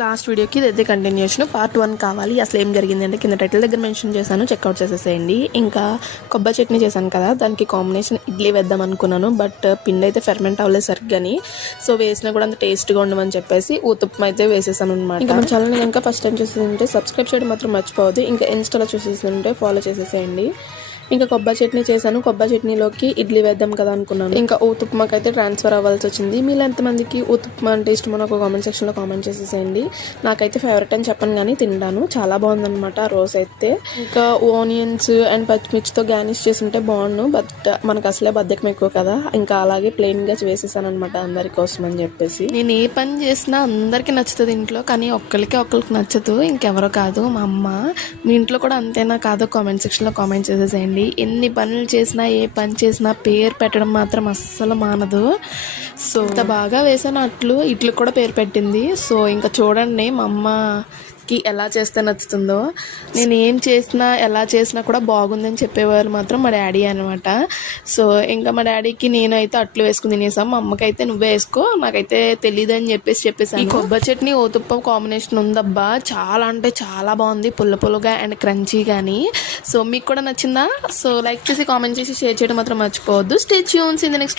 Last వీడియోకి ఇదైతే continuation part 1 కావాలి. అసలు ఏం జరిగింది అంటే కింద టైటిల్ దగ్గర మెన్షన్ చేశాను, చెక్అవుట్ చేసేసేయండి. ఇంకా కొబ్బరి చట్నీ చేశాను కదా, దానికి కాంబినేషన్ ఇడ్లీ వేద్దాం అనుకున్నాను. బట్ పిండి అయితే ఫెర్మెంట్ అవ్వలేదు సరిగ్గాని. సో వేసినా కూడా అంత టేస్ట్గా ఉండమని చెప్పేసి ఊతుప్మా అయితే వేసేసాను అనమాట. ఇంకా మన ఛానల్ కనుక ఫస్ట్ టైం చూసేస్తుంటే సబ్స్క్రైబ్ చేయడం మాత్రం మర్చిపోవద్దు. ఇంకా ఇన్స్టాలో చూసేస్తుంటే ఫాలో చేసేసేయండి. ఇంకా కొబ్బరి చట్నీ చేశాను. కొబ్బరి చట్నీలోకి ఇడ్లీ వేద్దాం కదా అనుకున్నాను. ఇంకా ఊతుప్మాకి అయితే ట్రాన్స్ఫర్ అవ్వాల్సి వచ్చింది. మీరు ఎంతమందికి ఊతుప్మా అంటే ఇష్టమో నాకు కామెంట్ సెక్షన్లో కామెంట్ చేసేసేయండి. నాకైతే ఫేవరెట్ అని చెప్పను కానీ తింటాను, చాలా బాగుందనమాట ఆ రోజు అయితే. ఇంకా ఆనియన్స్ అండ్ పచ్చిమిర్చితో గార్నిష్ చేస్తుంటే బాగుండు, బట్ మనకు అసలే బద్ధకం ఎక్కువ కదా, ఇంకా అలాగే ప్లెయిన్గా వేసేసాను అనమాట అందరి కోసం అని చెప్పేసి. నేను ఏ పని చేసినా అందరికీ నచ్చుతుంది ఇంట్లో, కానీ ఒక్కరికి నచ్చదు. ఇంకెవరో కాదు, మా అమ్మ. మీ ఇంట్లో కూడా అంతేనా కాదో కామెంట్ సెక్షన్లో కామెంట్ చేసేసేయండి. ఎన్ని పనులు చేసినా ఏ పని చేసినా పేరు పెట్టడం మాత్రం అస్సలు మానదు. సో ఇంత బాగా వేసాను ఇట్లు కూడా పేరు పెట్టింది. సో ఇంకా చూడండి మా అమ్మకి ఎలా చేస్తే నచ్చుతుందో. నేను ఏం చేసినా ఎలా చేసినా కూడా బాగుందని చెప్పేవారు మాత్రం మా డాడీ అనమాట. సో ఇంకా మా డాడీకి నేను అయితే అట్లు వేసుకుని తినేసాం. మా అమ్మకి అయితే నువ్వే వేసుకో, నాకైతే తెలియదు అని చెప్పేసాను. ఈ కొబ్బరి చట్నీ ఊతుప్పం కాంబినేషన్ ఉందబ్బా, చాలా అంటే చాలా బాగుంది, పుల్లగా అండ్ క్రంచీ కానీ. సో మీకు కూడా నచ్చిందా? సో లైక్ చేసి కామెంట్ చేసి షేర్ చేయడం మాత్రం మర్చిపోవద్దు. Stay tunes in the next